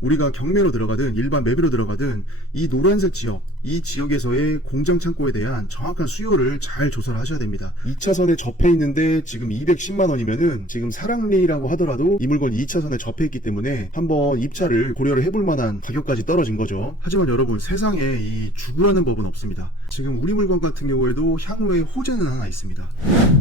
우리가 경매로 들어가든 일반 매매로 들어가든 이 노란색 지역, 이 지역에서의 공장 창고에 대한 정확한 수요를 잘 조사를 하셔야 됩니다. 2차선에 접해 있는데 지금 210만 원이면은 지금 사랑리라고 하더라도 이 물건이 2차선에 접해 있기 때문에 한번 입찰을 고려를 해볼 만한 가격까지 떨어진 거죠. 하지만 여러분, 세상에 이 죽으라는 법은 없습니다. 지금 우리 물건 같은 경우에도 향후에 호재는 하나 있습니다.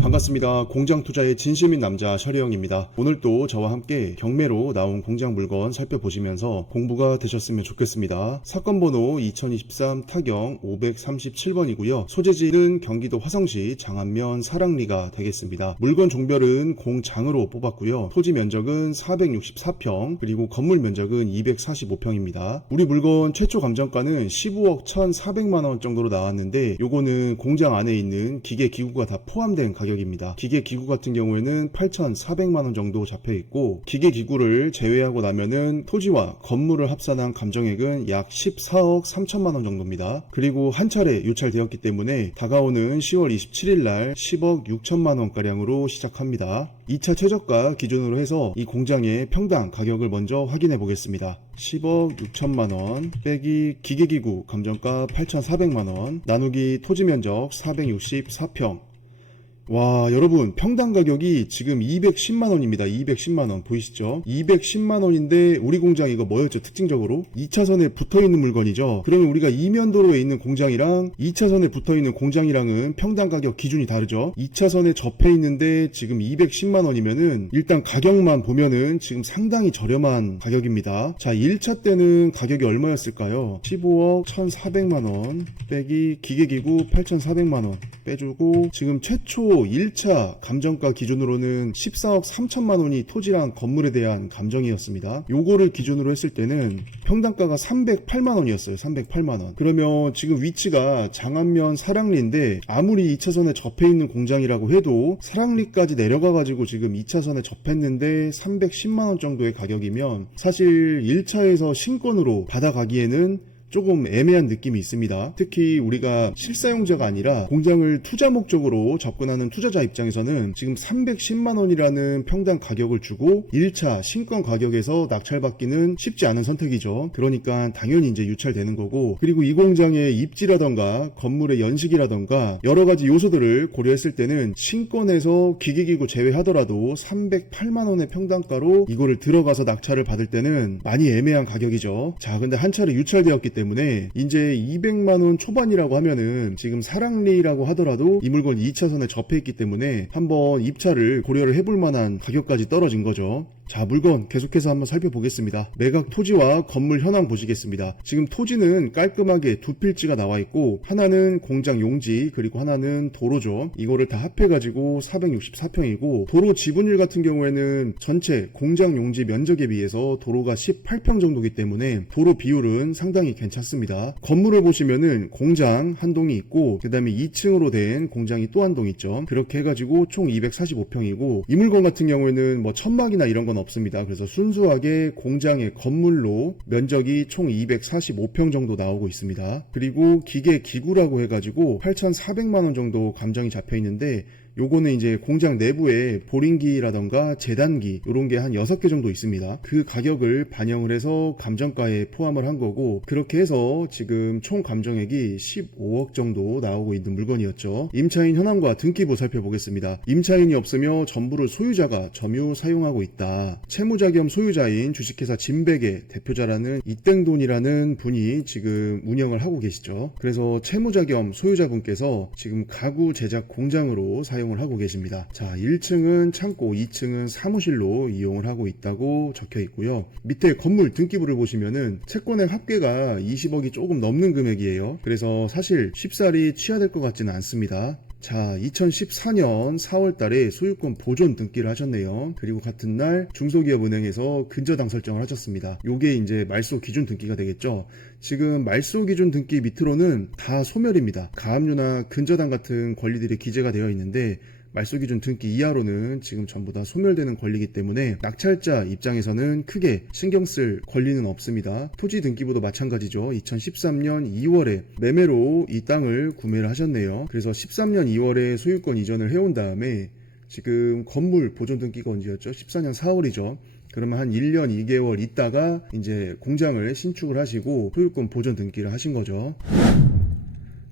반갑습니다. 공장 투자의 진심인 남자 셔리형입니다. 오늘 또 저와 함께 경매로 나온 공장 물건 살펴보시면서 공부가 되셨으면 좋겠습니다. 사건 번호 2023 타경 537번이고요. 소재지는 경기도 화성시 장안면 사랑리가 되겠습니다. 물건 종별은 공장으로 뽑았고요. 토지 면적은 464평, 그리고 건물 면적은 245평입니다. 우리 물건 최초 감정가는 15억 1,400만원 정도로 나왔는데 요거는 공장 안에 있는 기계 기구가 다 포함된 가격입니다. 기계 기구 같은 경우에는 8,400만원 정도 잡혀 있고, 기계 기구를 제외하고 나면은 토지와 건물을 합산한 감정액은 약 14억 3천만원 정도입니다. 그리고 한 차례 유찰되었기 때문에 다가오는 10월 27일 날 10억 6천만원가량으로 시작합니다. 2차 최저가 기준으로 해서 이 공장의 평당 가격을 먼저 확인해 보겠습니다. 10억 6천만원 빼기 기계기구 감정가 8,400만원 나누기 토지면적 464평. 와, 여러분, 평당 가격이 지금 210만원입니다. 210만원 보이시죠? 210만원인데 우리 공장 이거 뭐였죠? 특징적으로 2차선에 붙어있는 물건이죠. 그러면 우리가 이면도로에 있는 공장이랑 2차선에 붙어있는 공장이랑은 평당 가격 기준이 다르죠. 2차선에 접해 있는데 지금 210만원이면은 일단 가격만 보면은 지금 상당히 저렴한 가격입니다. 자, 1차 때는 가격이 얼마였을까요? 15억 1,400만원 빼기 기계기구 8,400만원 빼주고, 지금 최초 1차 감정가 기준으로는 14억 3천만 원이 토지랑 건물에 대한 감정이었습니다. 요거를 기준으로 했을 때는 평당가가 308만 원이었어요. 308만 원. 그러면 지금 위치가 장안면 사랑리인데 아무리 2차선에 접해 있는 공장이라고 해도 사랑리까지 내려가 가지고 지금 2차선에 접했는데 310만 원 정도의 가격이면 사실 1차에서 신권으로 받아가기에는 조금 애매한 느낌이 있습니다. 특히 우리가 실사용자가 아니라 공장을 투자 목적으로 접근하는 투자자 입장에서는 지금 310만원이라는 평당 가격을 주고 1차 신권 가격에서 낙찰받기는 쉽지 않은 선택이죠. 그러니까 당연히 이제 유찰되는 거고, 그리고 이 공장의 입지라던가 건물의 연식이라던가 여러가지 요소들을 고려했을 때는 신권에서 기계기구 제외하더라도 308만원의 평당가로 이거를 들어가서 낙찰을 받을 때는 많이 애매한 가격이죠. 자, 근데 한 차례 유찰되었기 때문에 이제 200만원 초반이라고 하면은 지금 사랑리라고 하더라도 이 물건 2차선에 접해 있기 때문에 한번 입찰을 고려를 해볼 만한 가격까지 떨어진 거죠. 자, 물건 계속해서 한번 살펴보겠습니다. 매각 토지와 건물 현황 보시겠습니다. 지금 토지는 깔끔하게 두 필지가 나와 있고, 하나는 공장 용지, 그리고 하나는 도로죠. 이거를 다 합해가지고 464평이고, 도로 지분율 같은 경우에는 전체 공장 용지 면적에 비해서 도로가 18평 정도이기 때문에 도로 비율은 상당히 괜찮습니다. 건물을 보시면은 공장 한 동이 있고, 그 다음에 2층으로 된 공장이 또 한 동 있죠. 그렇게 해가지고 총 245평이고, 이 물건 같은 경우에는 뭐 천막이나 이런 건 없습니다. 그래서 순수하게 공장의 건물로 면적이 총 245평 정도 나오고 있습니다. 그리고 기계 기구라고 해가지고 8,400만원 정도 감정이 잡혀 있는데, 요거는 이제 공장 내부에 보링기라던가 재단기 요런 게 한 6개 정도 있습니다. 그 가격을 반영을 해서 감정가에 포함을 한 거고, 그렇게 해서 지금 총 감정액이 15억 정도 나오고 있는 물건이었죠. 임차인 현황과 등기부 살펴보겠습니다. 임차인이 없으며 전부를 소유자가 점유 사용하고 있다. 채무자 겸 소유자인 주식회사 진백의 대표자라는 이땡돈이라는 분이 지금 운영을 하고 계시죠. 그래서 채무자 겸 소유자분께서 지금 가구 제작 공장으로 사용을 하고 계십니다. 자, 1층은 창고, 2층은 사무실로 이용을 하고 있다고 적혀 있고요. 밑에 건물 등기부를 보시면은 채권액 합계가 20억이 조금 넘는 금액이에요. 그래서 사실 쉽사리 취하될 것 같지는 않습니다. 자, 2014년 4월 달에 소유권 보존 등기를 하셨네요. 그리고 같은 날 중소기업은행에서 근저당 설정을 하셨습니다. 요게 이제 말소 기준 등기가 되겠죠. 지금 말소 기준 등기 밑으로는 다 소멸입니다. 가압류나 근저당 같은 권리들이 기재가 되어 있는데, 말소기준 등기 이하로는 지금 전부 다 소멸되는 권리이기 때문에 낙찰자 입장에서는 크게 신경 쓸 권리는 없습니다. 토지 등기부도 마찬가지죠. 2013년 2월에 매매로 이 땅을 구매를 하셨네요. 그래서 13년 2월에 소유권 이전을 해온 다음에 지금 건물 보존 등기가 언제였죠? 14년 4월이죠. 그러면 한 1년 2개월 있다가 이제 공장을 신축을 하시고 소유권 보존 등기를 하신 거죠.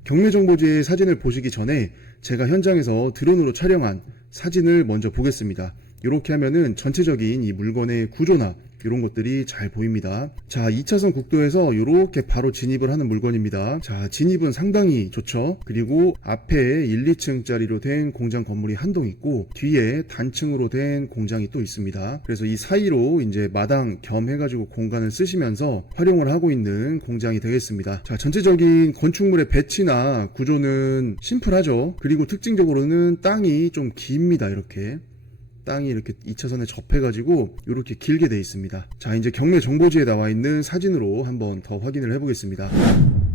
경매정보지의 사진을 보시기 전에 제가 현장에서 드론으로 촬영한 사진을 먼저 보겠습니다. 이렇게 하면은 전체적인 이 물건의 구조나 이런 것들이 잘 보입니다. 자, 2차선 국도에서 이렇게 바로 진입을 하는 물건입니다. 자, 진입은 상당히 좋죠. 그리고 앞에 1, 2층짜리로 된 공장 건물이 한 동 있고 뒤에 단층으로 된 공장이 또 있습니다. 그래서 이 사이로 이제 마당 겸 해가지고 공간을 쓰시면서 활용을 하고 있는 공장이 되겠습니다. 자, 전체적인 건축물의 배치나 구조는 심플하죠. 그리고 특징적으로는 땅이 좀 깁니다. 이렇게 땅이 이렇게 2차선에 접해가지고 이렇게 길게 돼 있습니다. 자, 이제 경매 정보지에 나와 있는 사진으로 한번 더 확인을 해보겠습니다.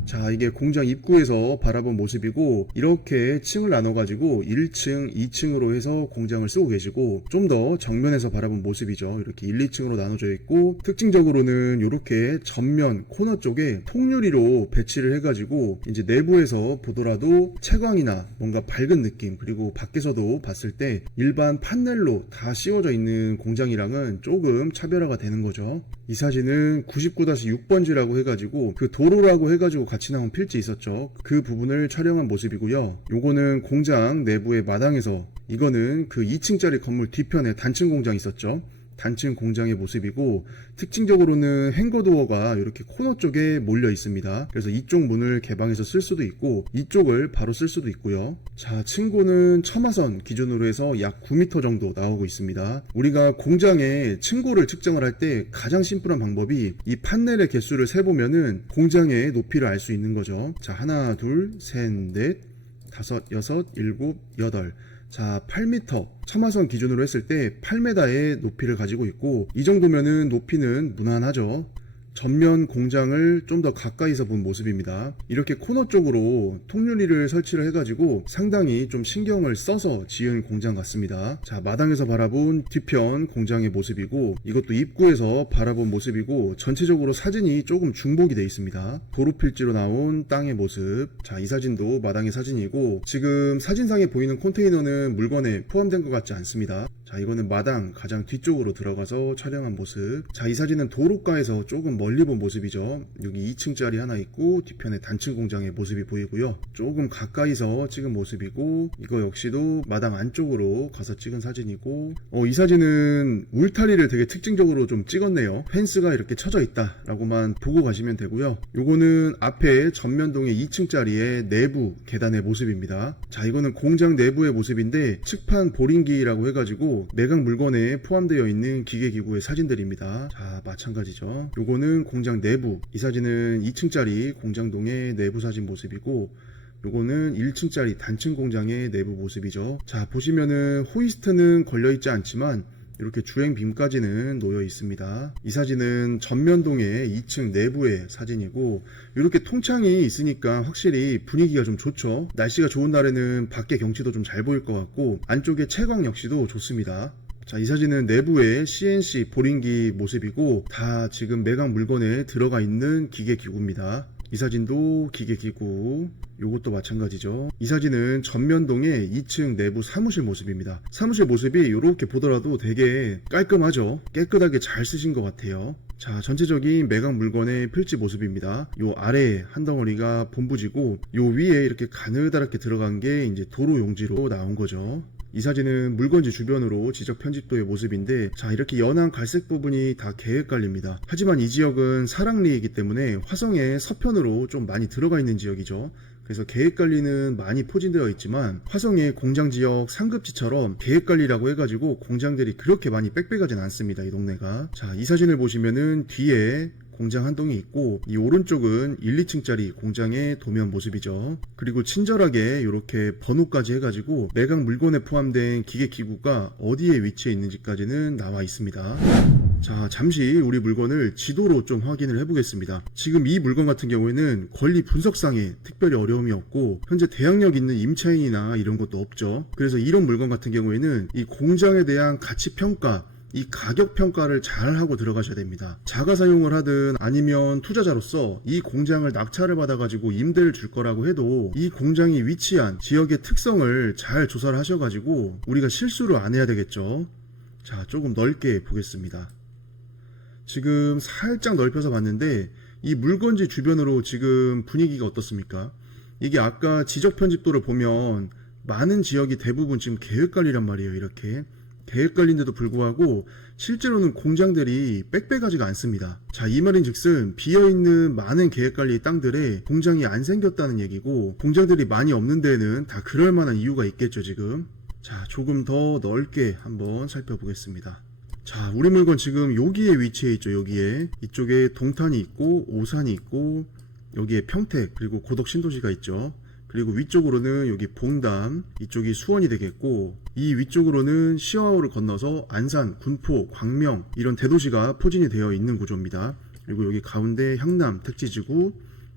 자, 이게 공장 입구에서 바라본 모습이고 이렇게 층을 나눠가지고 1층, 2층으로 해서 공장을 쓰고 계시고 좀 더 정면에서 바라본 모습이죠. 이렇게 1, 2층으로 나눠져 있고 특징적으로는 이렇게 전면 코너 쪽에 통유리로 배치를 해가지고 이제 내부에서 보더라도 채광이나 뭔가 밝은 느낌, 그리고 밖에서도 봤을 때 일반 판넬로 다 씌워져 있는 공장이랑은 조금 차별화가 되는 거죠. 이 사진은 99-6번지라고 해가지고 그 도로라고 해가지고 같이 나온 필지 있었죠. 그 부분을 촬영한 모습이고요. 요거는 공장 내부의 마당에서, 이거는 그 2층짜리 건물 뒤편에 단층 공장 있었죠. 단층 공장의 모습이고 특징적으로는 행거도어가 이렇게 코너 쪽에 몰려 있습니다. 그래서 이쪽 문을 개방해서 쓸 수도 있고 이쪽을 바로 쓸 수도 있고요. 자, 층고는 첨화선 기준으로 해서 약 9m 정도 나오고 있습니다. 우리가 공장의 층고를 측정을 할 때 가장 심플한 방법이 이 판넬의 개수를 세보면은 공장의 높이를 알 수 있는 거죠. 자, 하나, 둘, 셋, 넷, 다섯, 여섯, 일곱, 여덟. 자, 8m 첨화선 기준으로 했을 때 8m의 높이를 가지고 있고 이 정도면은 높이는 무난하죠. 전면 공장을 좀 더 가까이서 본 모습입니다. 이렇게 코너 쪽으로 통유리를 설치를 해가지고 상당히 좀 신경을 써서 지은 공장 같습니다. 자, 마당에서 바라본 뒤편 공장의 모습이고 이것도 입구에서 바라본 모습이고 전체적으로 사진이 조금 중복이 되어 있습니다. 도로 필지로 나온 땅의 모습. 자, 이 사진도 마당의 사진이고 지금 사진상에 보이는 컨테이너는 물건에 포함된 것 같지 않습니다. 자, 이거는 마당 가장 뒤쪽으로 들어가서 촬영한 모습. 자, 이 사진은 도로가에서 조금 멀리 본 모습이죠. 여기 2층짜리 하나 있고 뒤편에 단층 공장의 모습이 보이고요. 조금 가까이서 찍은 모습이고 이거 역시도 마당 안쪽으로 가서 찍은 사진이고 이 사진은 울타리를 되게 특징적으로 좀 찍었네요. 펜스가 이렇게 쳐져 있다 라고만 보고 가시면 되고요. 요거는 앞에 전면동의 2층짜리의 내부 계단의 모습입니다. 자, 이거는 공장 내부의 모습인데 측판 보링기라고 해가지고 매각 물건에 포함되어 있는 기계기구의 사진들입니다. 자, 마찬가지죠. 요거는 공장 내부, 이 사진은 2층짜리 공장동의 내부 사진 모습이고 요거는 1층짜리 단층 공장의 내부 모습이죠. 자, 보시면은 호이스트는 걸려있지 않지만 이렇게 주행빔까지는 놓여 있습니다. 이 사진은 전면동의 2층 내부의 사진이고 이렇게 통창이 있으니까 확실히 분위기가 좀 좋죠. 날씨가 좋은 날에는 밖에 경치도 좀 잘 보일 것 같고 안쪽에 채광 역시도 좋습니다. 자, 이 사진은 내부의 CNC 보링기 모습이고 다 지금 매각 물건에 들어가 있는 기계기구입니다. 이 사진도 기계기구, 요것도 마찬가지죠. 이 사진은 전면동의 2층 내부 사무실 모습입니다. 사무실 모습이 이렇게 보더라도 되게 깔끔하죠. 깨끗하게 잘 쓰신 것 같아요. 자, 전체적인 매각 물건의 필지 모습입니다. 요 아래에 한 덩어리가 본부지고 요 위에 이렇게 가느다랗게 들어간 게 이제 도로 용지로 나온 거죠. 이 사진은 물건지 주변으로 지적 편집도의 모습인데 자, 이렇게 연한 갈색 부분이 다 계획관리입니다. 하지만 이 지역은 사랑리이기 때문에 화성의 서편으로 좀 많이 들어가 있는 지역이죠. 그래서 계획관리는 많이 포진되어 있지만 화성의 공장지역 상급지처럼 계획관리라고 해가지고 공장들이 그렇게 많이 빽빽하진 않습니다. 이 동네가. 자, 이 사진을 보시면은 뒤에 공장 한 동이 있고 이 오른쪽은 1, 2층짜리 공장의 도면 모습이죠. 그리고 친절하게 이렇게 번호까지 해가지고 매각 물건에 포함된 기계기구가 어디에 위치해 있는지까지는 나와 있습니다. 자, 잠시 우리 물건을 지도로 좀 확인을 해보겠습니다. 지금 이 물건 같은 경우에는 권리 분석상에 특별히 어려움이 없고 현재 대항력 있는 임차인이나 이런 것도 없죠. 그래서 이런 물건 같은 경우에는 이 공장에 대한 가치평가, 이 가격 평가를 잘 하고 들어가셔야 됩니다. 자가 사용을 하든 아니면 투자자로서 이 공장을 낙찰을 받아가지고 임대를 줄 거라고 해도 이 공장이 위치한 지역의 특성을 잘 조사를 하셔가지고 우리가 실수를 안 해야 되겠죠. 자, 조금 넓게 보겠습니다. 지금 살짝 넓혀서 봤는데 이 물건지 주변으로 지금 분위기가 어떻습니까? 이게 아까 지적 편집도를 보면 많은 지역이 대부분 지금 계획관리란 말이에요. 이렇게 계획관리인데도 불구하고 실제로는 공장들이 빽빽하지가 않습니다. 자, 이 말인 즉슨 비어있는 많은 계획관리 땅들에 공장이 안 생겼다는 얘기고, 공장들이 많이 없는 데에는 다 그럴 만한 이유가 있겠죠 지금. 자, 조금 더 넓게 한번 살펴보겠습니다. 자, 우리 물건 지금 여기에 위치해 있죠. 여기에 이쪽에 동탄이 있고 오산이 있고 여기에 평택 그리고 고덕 신도시가 있죠. 그리고 위쪽으로는 여기 봉담, 이쪽이 수원이 되겠고, 이 위쪽으로는 시화호를 건너서 안산, 군포, 광명 이런 대도시가 포진이 되어 있는 구조입니다. 그리고 여기 가운데 향남 택지지구,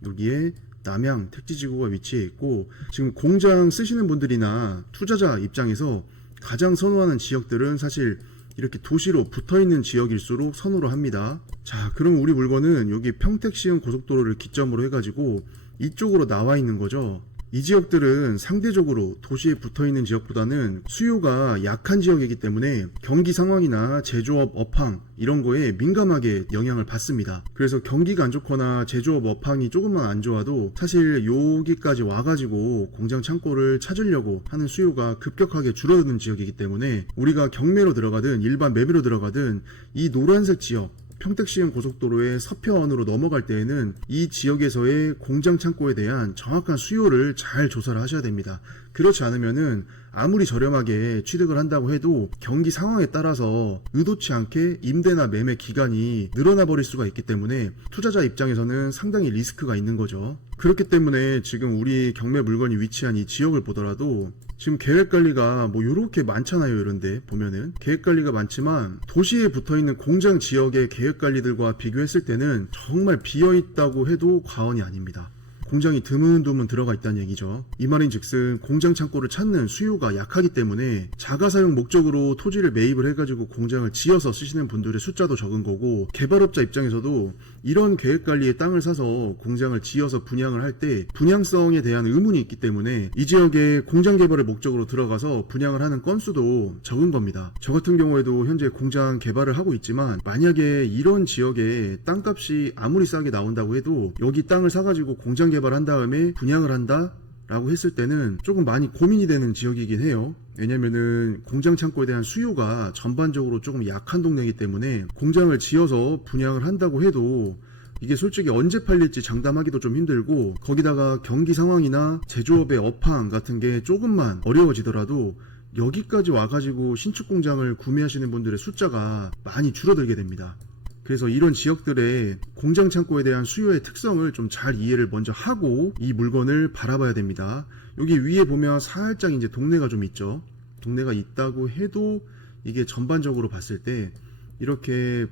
여기에 남양 택지지구가 위치해 있고, 지금 공장 쓰시는 분들이나 투자자 입장에서 가장 선호하는 지역들은 사실 이렇게 도시로 붙어있는 지역일수록 선호를 합니다. 자, 그럼 우리 물건은 여기 평택시흥 고속도로를 기점으로 해가지고 이쪽으로 나와 있는 거죠. 이 지역들은 상대적으로 도시에 붙어있는 지역보다는 수요가 약한 지역이기 때문에 경기 상황이나 제조업 업황 이런 거에 민감하게 영향을 받습니다. 그래서 경기가 안 좋거나 제조업 업황이 조금만 안 좋아도 사실 여기까지 와가지고 공장 창고를 찾으려고 하는 수요가 급격하게 줄어드는 지역이기 때문에 우리가 경매로 들어가든 일반 매매로 들어가든 이 노란색 지역 평택시흥 고속도로의 서편으로 넘어갈 때에는 이 지역에서의 공장 창고에 대한 정확한 수요를 잘 조사를 하셔야 됩니다. 그렇지 않으면은 아무리 저렴하게 취득을 한다고 해도 경기 상황에 따라서 의도치 않게 임대나 매매 기간이 늘어나 버릴 수가 있기 때문에 투자자 입장에서는 상당히 리스크가 있는 거죠. 그렇기 때문에 지금 우리 경매 물건이 위치한 이 지역을 보더라도 지금 계획관리가 뭐 요렇게 많잖아요. 이런데 보면은 계획관리가 많지만 도시에 붙어있는 공장 지역의 계획관리들과 비교했을 때는 정말 비어있다고 해도 과언이 아닙니다. 공장이 드문드문 들어가 있다는 얘기죠. 이 말인 즉슨 공장 창고를 찾는 수요가 약하기 때문에 자가사용 목적으로 토지를 매입을 해가지고 공장을 지어서 쓰시는 분들의 숫자도 적은 거고, 개발업자 입장에서도 이런 계획관리의 땅을 사서 공장을 지어서 분양을 할 때 분양성에 대한 의문이 있기 때문에 이 지역에 공장 개발을 목적으로 들어가서 분양을 하는 건수도 적은 겁니다. 저 같은 경우에도 현재 공장 개발을 하고 있지만 만약에 이런 지역에 땅값이 아무리 싸게 나온다고 해도 여기 땅을 사가지고 공장 개발한 다음에 분양을 한다? 라고 했을 때는 조금 많이 고민이 되는 지역이긴 해요. 왜냐면은 공장 창고에 대한 수요가 전반적으로 조금 약한 동네이기 때문에 공장을 지어서 분양을 한다고 해도 이게 솔직히 언제 팔릴지 장담하기도 좀 힘들고, 거기다가 경기 상황이나 제조업의 업황 같은 게 조금만 어려워지더라도 여기까지 와가지고 신축 공장을 구매하시는 분들의 숫자가 많이 줄어들게 됩니다. 그래서 이런 지역들의 공장 창고에 대한 수요의 특성을 좀 잘 이해를 먼저 하고 이 물건을 바라봐야 됩니다. 여기 위에 보면 살짝 이제 동네가 좀 있죠. 동네가 있다고 해도 이게 전반적으로 봤을 때 이렇게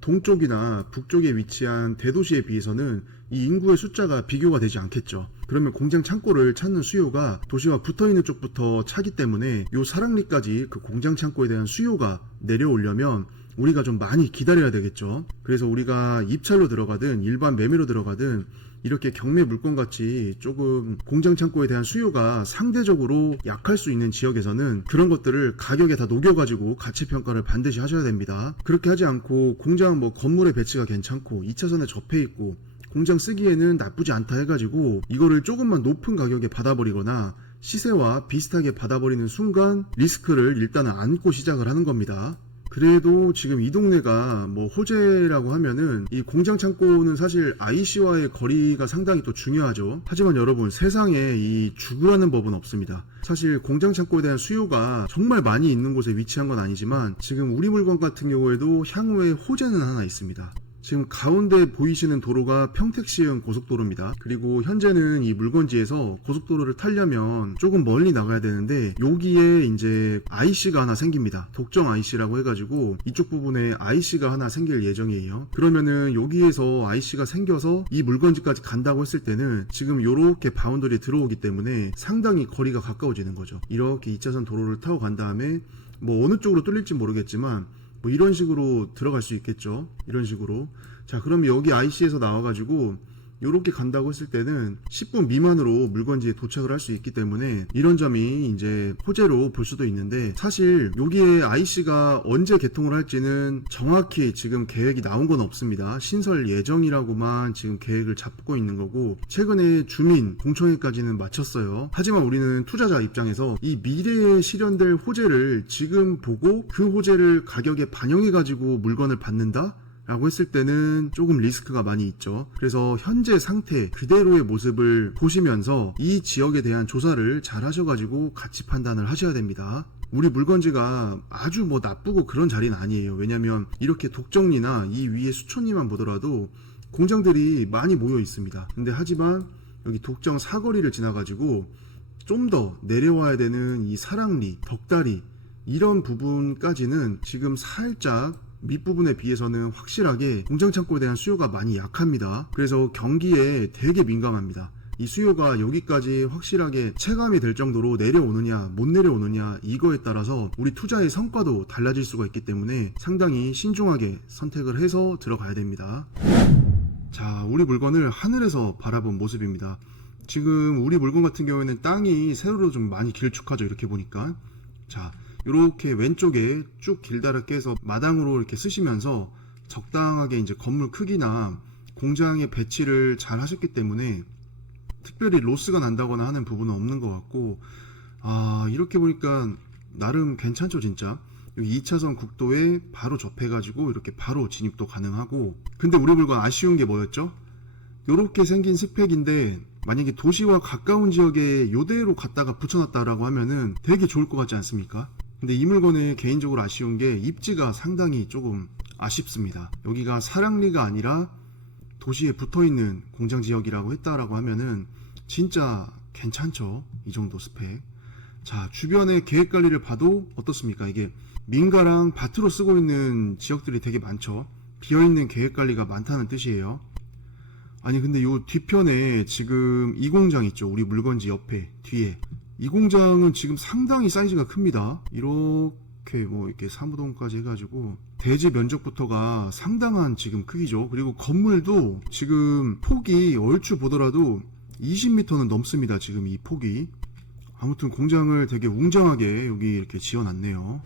동쪽이나 북쪽에 위치한 대도시에 비해서는 이 인구의 숫자가 비교가 되지 않겠죠. 그러면 공장 창고를 찾는 수요가 도시와 붙어있는 쪽부터 차기 때문에 요 사랑리까지 그 공장 창고에 대한 수요가 내려오려면 우리가 좀 많이 기다려야 되겠죠. 그래서 우리가 입찰로 들어가든 일반 매매로 들어가든 이렇게 경매 물건같이 조금 공장 창고에 대한 수요가 상대적으로 약할 수 있는 지역에서는 그런 것들을 가격에 다 녹여가지고 가치평가를 반드시 하셔야 됩니다. 그렇게 하지 않고 공장 뭐 건물의 배치가 괜찮고 2차선에 접해 있고 공장 쓰기에는 나쁘지 않다 해가지고 이거를 조금만 높은 가격에 받아버리거나 시세와 비슷하게 받아버리는 순간 리스크를 일단은 안고 시작을 하는 겁니다. 그래도 지금 이 동네가 뭐 호재라고 하면은 이 공장 창고는 사실 IC와의 거리가 상당히 또 중요하죠. 하지만 여러분, 세상에 이 죽으라는 법은 없습니다. 사실 공장 창고에 대한 수요가 정말 많이 있는 곳에 위치한 건 아니지만 지금 우리 물건 같은 경우에도 향후에 호재는 하나 있습니다. 지금 가운데 보이시는 도로가 평택시흥 고속도로입니다. 그리고 현재는 이 물건지에서 고속도로를 타려면 조금 멀리 나가야 되는데 여기에 이제 IC가 하나 생깁니다. 독점 IC라고 해가지고 이쪽 부분에 IC가 하나 생길 예정이에요. 그러면은 여기에서 IC가 생겨서 이 물건지까지 간다고 했을 때는 지금 요렇게 바운더리에 들어오기 때문에 상당히 거리가 가까워지는 거죠. 이렇게 2차선 도로를 타고 간 다음에 뭐 어느 쪽으로 뚫릴지 모르겠지만 뭐 이런 식으로 들어갈 수 있겠죠. 이런 식으로. 자, 그럼 여기 IC에서 나와가지고 요렇게 간다고 했을 때는 10분 미만으로 물건지에 도착을 할 수 있기 때문에 이런 점이 이제 호재로 볼 수도 있는데, 사실 여기에 IC가 언제 개통을 할지는 정확히 지금 계획이 나온 건 없습니다. 신설 예정이라고만 지금 계획을 잡고 있는 거고, 최근에 주민 공청회까지는 마쳤어요. 하지만 우리는 투자자 입장에서 이 미래에 실현될 호재를 지금 보고 그 호재를 가격에 반영해 가지고 물건을 받는다? 라고 했을 때는 조금 리스크가 많이 있죠. 그래서 현재 상태 그대로의 모습을 보시면서 이 지역에 대한 조사를 잘 하셔가지고 가치 판단을 하셔야 됩니다. 우리 물건지가 아주 뭐 나쁘고 그런 자리는 아니에요. 왜냐면 이렇게 독정리나 이 위에 수촌리만 보더라도 공장들이 많이 모여 있습니다. 근데 하지만 여기 독정 사거리를 지나가지고 좀 더 내려와야 되는 이 사랑리, 덕다리 이런 부분까지는 지금 살짝 밑부분에 비해서는 확실하게 공장 창고에 대한 수요가 많이 약합니다. 그래서 경기에 되게 민감합니다. 이 수요가 여기까지 확실하게 체감이 될 정도로 내려오느냐 못 내려오느냐 이거에 따라서 우리 투자의 성과도 달라질 수가 있기 때문에 상당히 신중하게 선택을 해서 들어가야 됩니다. 자, 우리 물건을 하늘에서 바라본 모습입니다. 지금 우리 물건 같은 경우에는 땅이 세로로 좀 많이 길쭉하죠. 이렇게 보니까. 자, 이렇게 왼쪽에 쭉 길다랗게 해서 마당으로 이렇게 쓰시면서 적당하게 이제 건물 크기나 공장의 배치를 잘 하셨기 때문에 특별히 로스가 난다거나 하는 부분은 없는 것 같고, 이렇게 보니까 나름 괜찮죠. 진짜 여기 2차선 국도에 바로 접해가지고 이렇게 바로 진입도 가능하고. 근데 우리 물건 아쉬운 게 뭐였죠? 요렇게 생긴 스펙인데 만약에 도시와 가까운 지역에 요대로 갖다가 붙여놨다라고 하면은 되게 좋을 것 같지 않습니까? 근데 이 물건의 개인적으로 아쉬운 게 입지가 상당히 조금 아쉽습니다. 여기가 사랑리가 아니라 도시에 붙어있는 공장 지역이라고 했다라고 하면은 진짜 괜찮죠. 이 정도 스펙. 자, 주변의 계획관리를 봐도 어떻습니까? 이게 민가랑 밭으로 쓰고 있는 지역들이 되게 많죠. 비어있는 계획관리가 많다는 뜻이에요. 아니 근데 요 뒤편에 지금 이 공장 있죠. 우리 물건지 옆에 뒤에 이 공장은 지금 상당히 사이즈가 큽니다. 이렇게 뭐 이렇게 사무동까지 해가지고 대지 면적부터가 상당한 지금 크기죠. 그리고 건물도 지금 폭이 얼추 보더라도 20m는 넘습니다. 지금 이 폭이. 아무튼 공장을 되게 웅장하게 여기 이렇게 지어놨네요.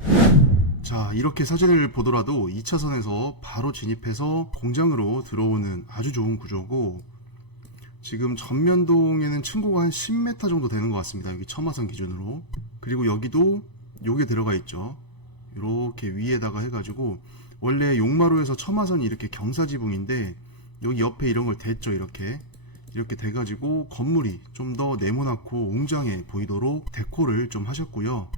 자, 이렇게 사진을 보더라도 2차선에서 바로 진입해서 공장으로 들어오는 아주 좋은 구조고, 지금 전면동에는 층고가 한 10m 정도 되는 것 같습니다. 여기 첨화선 기준으로. 그리고 여기도 요게 들어가 있죠. 이렇게 위에다가 해가지고, 원래 용마로에서 첨화선이 이렇게 경사지붕인데 여기 옆에 이런 걸 댔죠. 이렇게 돼가지고 건물이 좀 더 네모나고 웅장해 보이도록 데코를 좀 하셨고요.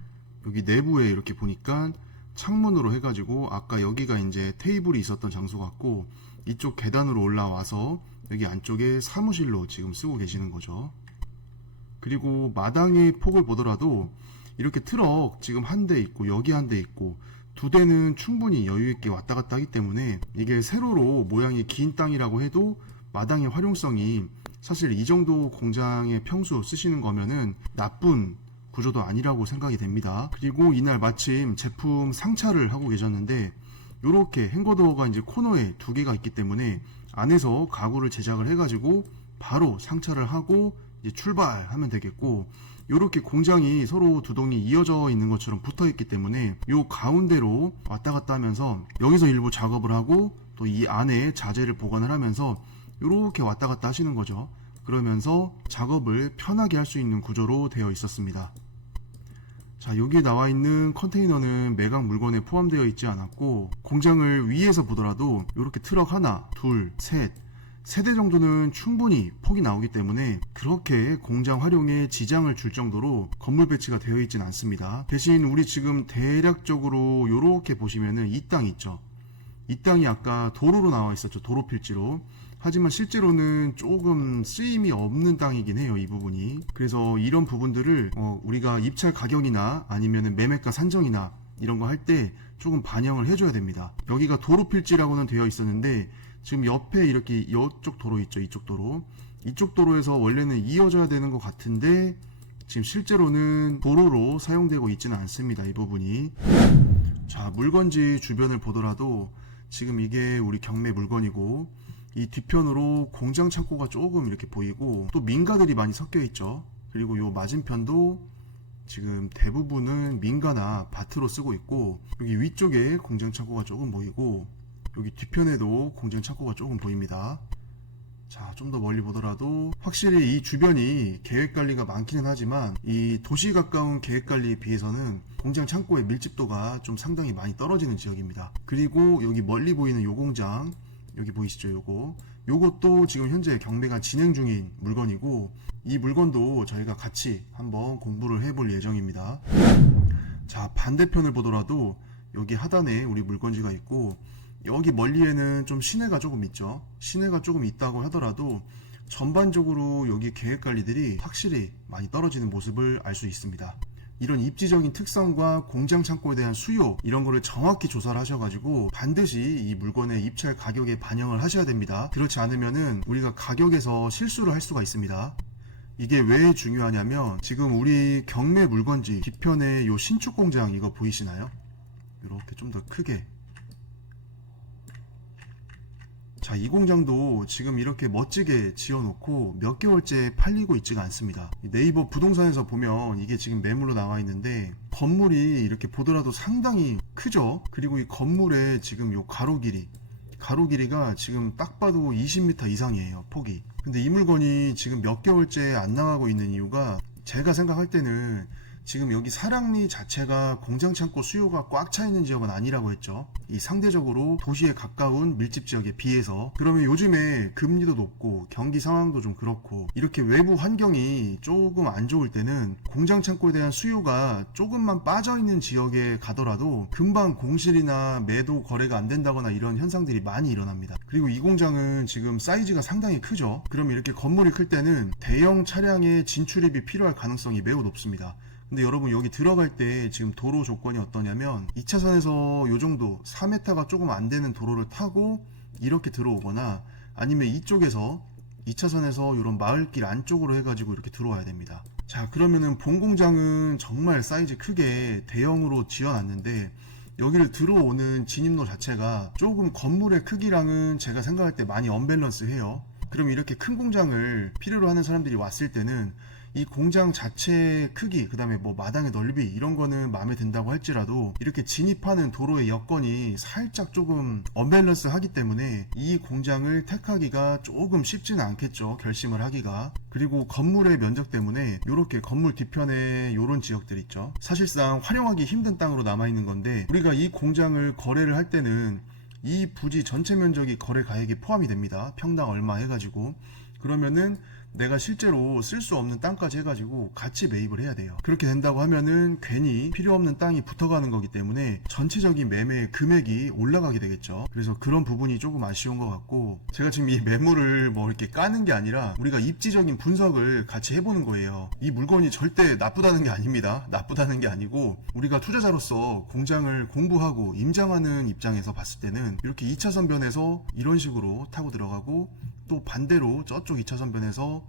여기 내부에 이렇게 보니까 창문으로 해가지고 아까 여기가 이제 테이블이 있었던 장소 같고, 이쪽 계단으로 올라와서 여기 안쪽에 사무실로 지금 쓰고 계시는 거죠. 그리고 마당의 폭을 보더라도 이렇게 트럭 지금 한 대 있고 여기 한 대 있고 두 대는 충분히 여유있게 왔다 갔다 하기 때문에 이게 세로로 모양이 긴 땅이라고 해도 마당의 활용성이 사실 이 정도 공장의 평수 쓰시는 거면은 나쁜 구조도 아니라고 생각이 됩니다. 그리고 이날 마침 제품 상차를 하고 계셨는데 이렇게 행거도어가 이제 코너에 두 개가 있기 때문에 안에서 가구를 제작을 해가지고 바로 상차를 하고 이제 출발하면 되겠고, 이렇게 공장이 서로 두 동이 이어져 있는 것처럼 붙어 있기 때문에 요 가운데로 왔다 갔다 하면서 여기서 일부 작업을 하고 또 이 안에 자재를 보관을 하면서 이렇게 왔다 갔다 하시는 거죠. 그러면서 작업을 편하게 할 수 있는 구조로 되어 있었습니다. 자, 여기에 나와 있는 컨테이너는 매각 물건에 포함되어 있지 않았고, 공장을 위에서 보더라도 이렇게 트럭 하나, 둘, 셋, 세 대 정도는 충분히 폭이 나오기 때문에 그렇게 공장 활용에 지장을 줄 정도로 건물 배치가 되어 있지는 않습니다. 대신 우리 지금 대략적으로 이렇게 보시면은 이 땅 있죠. 이 땅이 아까 도로로 나와 있었죠. 도로 필지로. 하지만 실제로는 조금 쓰임이 없는 땅이긴 해요. 이 부분이. 그래서 이런 부분들을 우리가 입찰 가격이나 아니면 매매가 산정이나 이런 거 할 때 조금 반영을 해줘야 됩니다. 여기가 도로 필지라고는 되어 있었는데 지금 옆에 이렇게 이쪽 도로 있죠. 이쪽 도로. 이쪽 도로에서 원래는 이어져야 되는 것 같은데 지금 실제로는 도로로 사용되고 있지는 않습니다. 이 부분이. 자, 물건지 주변을 보더라도 지금 이게 우리 경매 물건이고, 이 뒤편으로 공장 창고가 조금 이렇게 보이고 또 민가들이 많이 섞여 있죠. 그리고 요 맞은편도 지금 대부분은 민가나 밭으로 쓰고 있고, 여기 위쪽에 공장 창고가 조금 보이고 여기 뒤편에도 공장 창고가 조금 보입니다. 자, 좀 더 멀리 보더라도 확실히 이 주변이 계획관리가 많기는 하지만 이 도시 가까운 계획관리에 비해서는 공장 창고의 밀집도가 좀 상당히 많이 떨어지는 지역입니다. 그리고 여기 멀리 보이는 요 공장, 여기 보이시죠? 요것도 지금 현재 경매가 진행 중인 물건이고, 이 물건도 저희가 같이 한번 공부를 해볼 예정입니다. 자, 반대편을 보더라도 여기 하단에 우리 물건지가 있고, 여기 멀리에는 좀 시내가 조금 있죠. 시내가 조금 있다고 하더라도 전반적으로 여기 계획관리들이 확실히 많이 떨어지는 모습을 알 수 있습니다. 이런 입지적인 특성과 공장 창고에 대한 수요, 이런 거를 정확히 조사를 하셔가지고 반드시 이 물건의 입찰 가격에 반영을 하셔야 됩니다. 그렇지 않으면은 우리가 가격에서 실수를 할 수가 있습니다. 이게 왜 중요하냐면, 지금 우리 경매 물건지 뒤편에 요 신축 공장 이거 보이시나요? 이렇게 좀 더 크게. 자, 이 공장도 지금 이렇게 멋지게 지어놓고 몇 개월째 팔리고 있지가 않습니다. 네이버 부동산에서 보면 이게 지금 매물로 나와 있는데, 건물이 이렇게 보더라도 상당히 크죠. 그리고 이 건물에 지금 요 가로 길이가 지금 딱 봐도 20m 이상이에요, 폭이. 근데 이 물건이 지금 몇 개월째 안 나가고 있는 이유가, 제가 생각할 때는 지금 여기 사랑리 자체가 공장 창고 수요가 꽉 차 있는 지역은 아니라고 했죠. 이 상대적으로 도시에 가까운 밀집 지역에 비해서. 그러면 요즘에 금리도 높고 경기 상황도 좀 그렇고 이렇게 외부 환경이 조금 안 좋을 때는 공장 창고에 대한 수요가 조금만 빠져 있는 지역에 가더라도 금방 공실이나 매도 거래가 안 된다거나 이런 현상들이 많이 일어납니다. 그리고 이 공장은 지금 사이즈가 상당히 크죠. 그러면 이렇게 건물이 클 때는 대형 차량의 진출입이 필요할 가능성이 매우 높습니다. 근데 여러분, 여기 들어갈 때 지금 도로 조건이 어떠냐면 2차선에서 요 정도 4m가 조금 안 되는 도로를 타고 이렇게 들어오거나, 아니면 이쪽에서 2차선에서 이런 마을길 안쪽으로 해가지고 이렇게 들어와야 됩니다. 자, 그러면은 본 공장은 정말 사이즈 크게 대형으로 지어놨는데, 여기를 들어오는 진입로 자체가 조금 건물의 크기랑은 제가 생각할 때 많이 언밸런스해요. 그럼 이렇게 큰 공장을 필요로 하는 사람들이 왔을 때는 이 공장 자체의 크기, 그 다음에 뭐 마당의 넓이, 이런 거는 마음에 든다고 할지라도 이렇게 진입하는 도로의 여건이 살짝 조금 언밸런스 하기 때문에 이 공장을 택하기가 조금 쉽지는 않겠죠, 결심을 하기가. 그리고 건물의 면적 때문에 이렇게 건물 뒤편에 이런 지역들 있죠. 사실상 활용하기 힘든 땅으로 남아있는 건데, 우리가 이 공장을 거래를 할 때는 이 부지 전체 면적이 거래 가액에 포함이 됩니다. 평당 얼마 해가지고. 그러면은 내가 실제로 쓸 수 없는 땅까지 해가지고 같이 매입을 해야 돼요. 그렇게 된다고 하면은 괜히 필요 없는 땅이 붙어가는 거기 때문에 전체적인 매매 금액이 올라가게 되겠죠. 그래서 그런 부분이 조금 아쉬운 것 같고, 제가 지금 이 매물을 뭐 이렇게 까는 게 아니라 우리가 입지적인 분석을 같이 해보는 거예요. 이 물건이 절대 나쁘다는 게 아닙니다. 나쁘다는 게 아니고, 우리가 투자자로서 공장을 공부하고 임장하는 입장에서 봤을 때는 이렇게 2차선 변에서 이런 식으로 타고 들어가고, 또 반대로 저쪽 2차선 변에서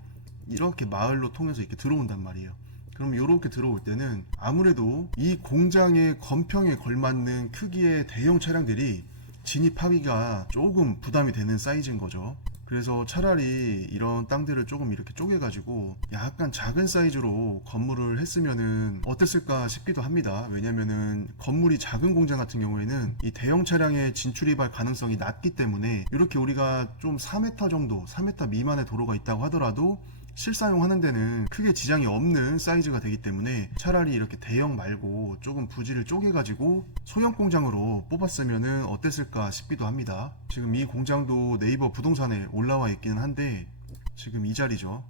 이렇게 마을로 통해서 이렇게 들어온단 말이에요. 그럼 이렇게 들어올 때는 아무래도 이 공장의 건평에 걸맞는 크기의 대형 차량들이 진입하기가 조금 부담이 되는 사이즈인 거죠. 그래서 차라리 이런 땅들을 조금 이렇게 쪼개가지고 약간 작은 사이즈로 건물을 했으면은 어땠을까 싶기도 합니다. 왜냐면은 건물이 작은 공장 같은 경우에는 이 대형 차량의 진출입할 가능성이 낮기 때문에, 이렇게 우리가 좀 4m 정도, 4m 미만의 도로가 있다고 하더라도 실사용하는 데는 크게 지장이 없는 사이즈가 되기 때문에 차라리 이렇게 대형 말고 조금 부지를 쪼개가지고 소형 공장으로 뽑았으면 어땠을까 싶기도 합니다. 지금 이 공장도 네이버 부동산에 올라와 있기는 한데, 지금 이 자리죠.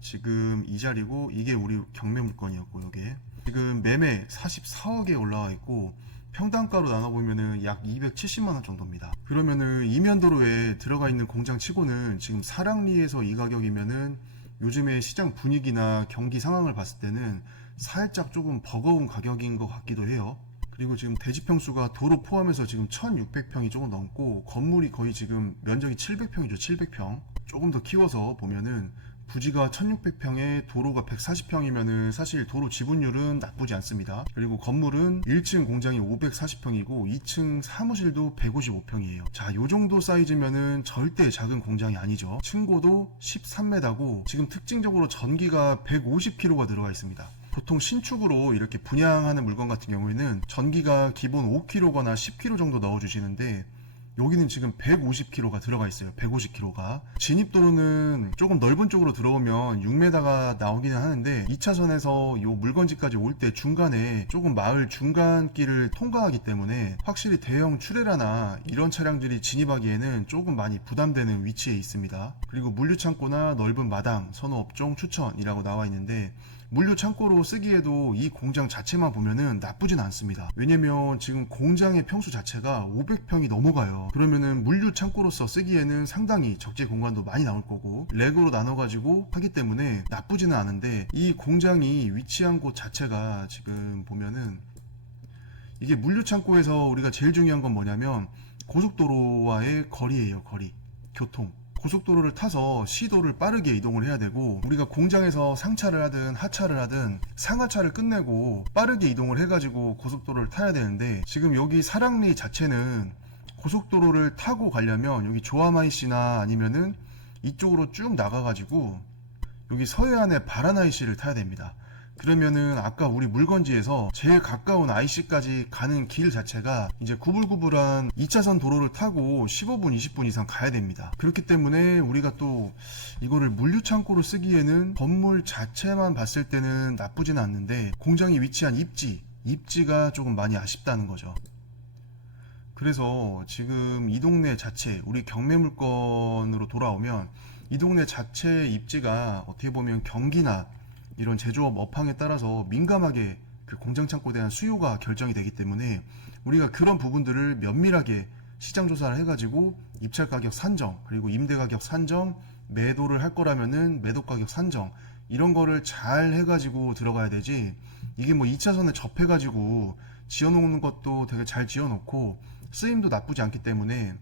지금 이 자리고, 이게 우리 경매 물건이었고, 요게 지금 매매 44억에 올라와 있고, 평당가로 나눠보면은 약 270만원 정도입니다. 그러면은 이면도로에 들어가 있는 공장 치고는 지금 사랑리에서 이 가격이면은 요즘의 시장 분위기나 경기 상황을 봤을 때는 살짝 조금 버거운 가격인 것 같기도 해요. 그리고 지금 대지평수가 도로 포함해서 지금 1600평이 조금 넘고, 건물이 거의 지금 면적이 700평이죠. 700평. 조금 더 키워서 보면은 부지가 1600평에 도로가 140평이면은 사실 도로 지분율은 나쁘지 않습니다. 그리고 건물은 1층 공장이 540평이고 2층 사무실도 155평이에요. 자, 요 정도 사이즈면은 절대 작은 공장이 아니죠. 층고도 13m고 지금 특징적으로 전기가 150kW가 들어가 있습니다. 보통 신축으로 이렇게 분양하는 물건 같은 경우에는 전기가 기본 5kW거나 10kW 정도 넣어주시는데 여기는 지금 150kW가 들어가 있어요. 150kW가. 진입도로는 조금 넓은 쪽으로 들어오면 6m가 나오기는 하는데 2차선에서 요 물건지까지 올 때 중간에 조금 마을 중간길을 통과하기 때문에 확실히 대형 트레라나 이런 차량들이 진입하기에는 조금 많이 부담되는 위치에 있습니다. 그리고 물류창고나 넓은 마당, 선호업종 추천이라고 나와 있는데 물류 창고로 쓰기에도 이 공장 자체만 보면은 나쁘진 않습니다. 왜냐면 지금 공장의 평수 자체가 500평이 넘어가요. 그러면은 물류 창고로서 쓰기에는 상당히 적재 공간도 많이 나올 거고 렉으로 나눠가지고 하기 때문에 나쁘지는 않은데 이 공장이 위치한 곳 자체가 지금 보면은 이게 물류 창고에서 우리가 제일 중요한 건 뭐냐면 고속도로와의 거리예요. 거리. 교통. 고속도로를 타서 시도를 빠르게 이동을 해야 되고 우리가 공장에서 상차를 하든 하차를 하든 상하차를 끝내고 빠르게 이동을 해가지고 고속도로를 타야 되는데 지금 여기 사랑리 자체는 고속도로를 타고 가려면 여기 조아마이시나 아니면은 이쪽으로 쭉 나가가지고 여기 서해안의 바라나이시를 타야 됩니다. 그러면은 아까 우리 물건지에서 제일 가까운 IC까지 가는 길 자체가 이제 구불구불한 2차선 도로를 타고 15분, 20분 이상 가야 됩니다. 그렇기 때문에 우리가 또 이거를 물류창고로 쓰기에는 건물 자체만 봤을 때는 나쁘진 않는데 공장이 위치한 입지가 조금 많이 아쉽다는 거죠. 그래서 지금 이 동네 자체, 우리 경매물건으로 돌아오면 이 동네 자체의 입지가 어떻게 보면 경기나 이런 제조업 업황에 따라서 민감하게 그 공장 창고에 대한 수요가 결정이 되기 때문에 우리가 그런 부분들을 면밀하게 시장 조사를 해가지고 입찰 가격 산정, 그리고 임대 가격 산정, 매도를 할 거라면은 매도 가격 산정 이런 거를 잘 해가지고 들어가야 되지. 이게 뭐 2차선에 접해가지고 지어놓는 것도 되게 잘 지어놓고 쓰임도 나쁘지 않기 때문에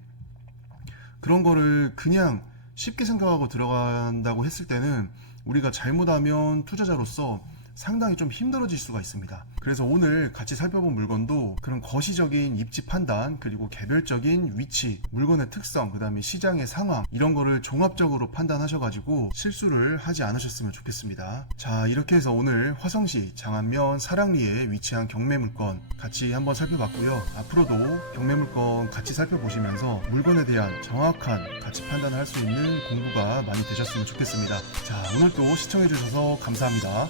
그런 거를 그냥 쉽게 생각하고 들어간다고 했을 때는 우리가 잘못하면 투자자로서 상당히 좀 힘들어질 수가 있습니다. 그래서 오늘 같이 살펴본 물건도 그런 거시적인 입지 판단, 그리고 개별적인 위치, 물건의 특성, 그 다음에 시장의 상황 이런 거를 종합적으로 판단하셔가지고 실수를 하지 않으셨으면 좋겠습니다. 자, 이렇게 해서 오늘 화성시 장안면 사랑리에 위치한 경매물건 같이 한번 살펴봤고요. 앞으로도 경매물건 같이 살펴보시면서 물건에 대한 정확한 가치 판단을 할 수 있는 공부가 많이 되셨으면 좋겠습니다. 자, 오늘도 시청해주셔서 감사합니다.